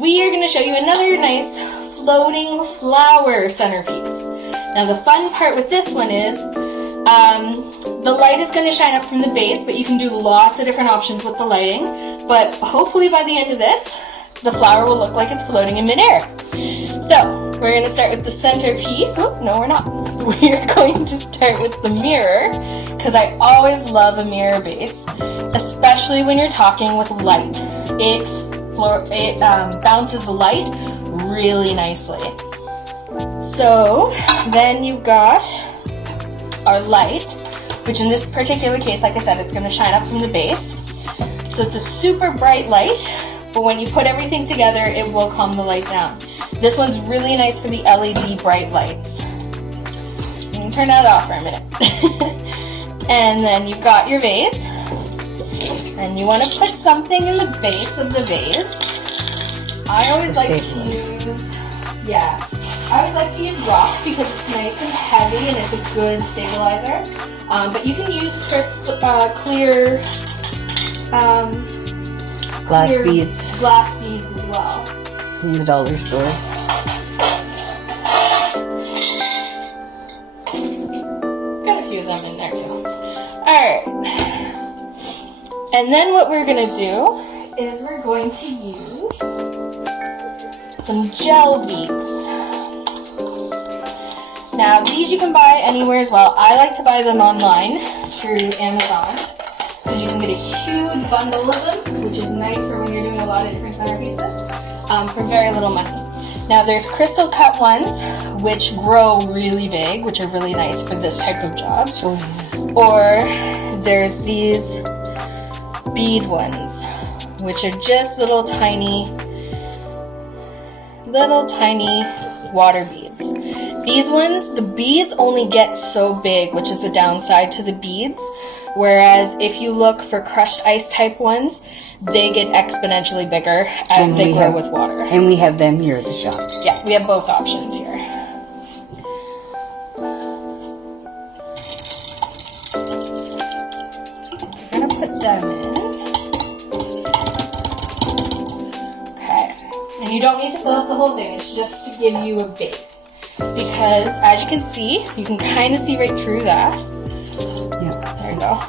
we are going to show you another nice floating flower centerpiece. Now the fun part with this one is the light is going to shine up from the base, but you can do lots of different options with the lighting. But hopefully by the end of this, the flower will look like it's floating in midair. So we're going to start with the centerpiece. Oh, no, we're not. We're going to start with the mirror, because I always love a mirror base, especially when you're talking with light. It bounces light really nicely. So then you've got our light, which in this particular case, like I said, it's going to shine up from the base. So it's a super bright light, but when you put everything together, it will calm the light down. This one's really nice for the LED bright lights. You can turn that off for a minute. And then you've got your vase, and you want to put something in the base of the vase. I always like to use rock because it's nice and heavy and it's a good stabilizer. But you can use clear glass beads as well. From the dollar store. Got a few of them in there too. Alright. And then what we're going to do is we're going to use some gel beads. Now these you can buy anywhere as well. I like to buy them online through Amazon because you can get a huge bundle of them, which is nice for when you're doing a lot of different centerpieces for very little money. Now there's crystal cut ones which grow really big, which are really nice for this type of job. Or there's these bead ones, which are just little tiny water beads. These ones, the beads only get so big, which is the downside to the beads. Whereas if you look for crushed ice type ones, they get exponentially bigger as they grow with water. And we have them here at the shop. Yeah, we have both options here. We're gonna put them in. Okay, and you don't need to fill up the whole thing, it's just to give you a base. Because as you can see, you can kind of see right through that. Yeah. There you go.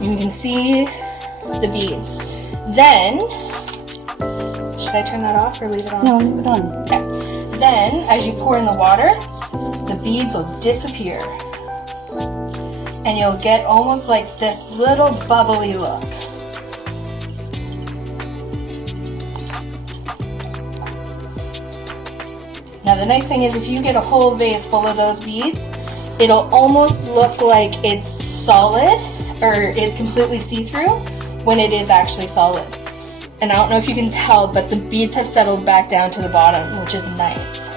You can see the beads. Then, should I turn that off or leave it on? No, leave it on. Okay. Then, as you pour in the water, the beads will disappear. And you'll get almost like this little bubbly look. Now the nice thing is if you get a whole vase full of those beads, it'll almost look like it's solid or is completely see-through when it is actually solid. And I don't know if you can tell, but the beads have settled back down to the bottom, which is nice.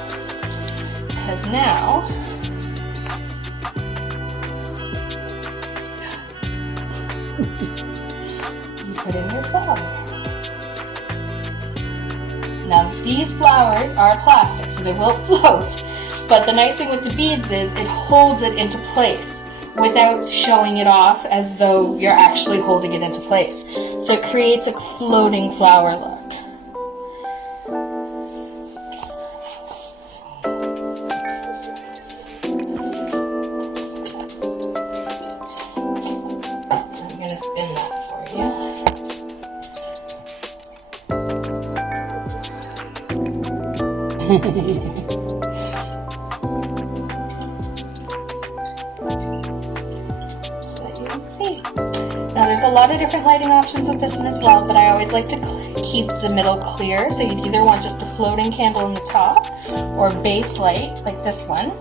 Because now, you put in your flower. Now these flowers are plastic, so they will float, but the nice thing with the beads is it holds it into place without showing it off as though you're actually holding it into place. So it creates a floating flower look. I'm going to spin that for you. So that you can see. Now there's a lot of different lighting options with this one as well, but I always like to keep the middle clear, so you'd either want just a floating candle on the top or base light like this one.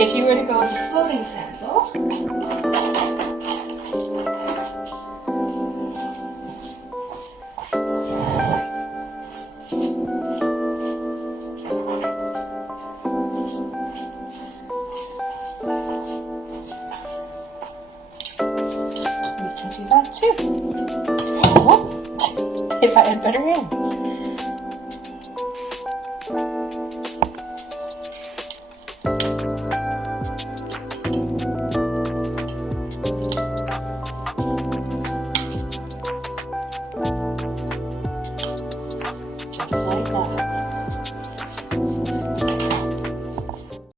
If you were to go with a floating candle, do that too. Whoop. If I had better hands. Just like that.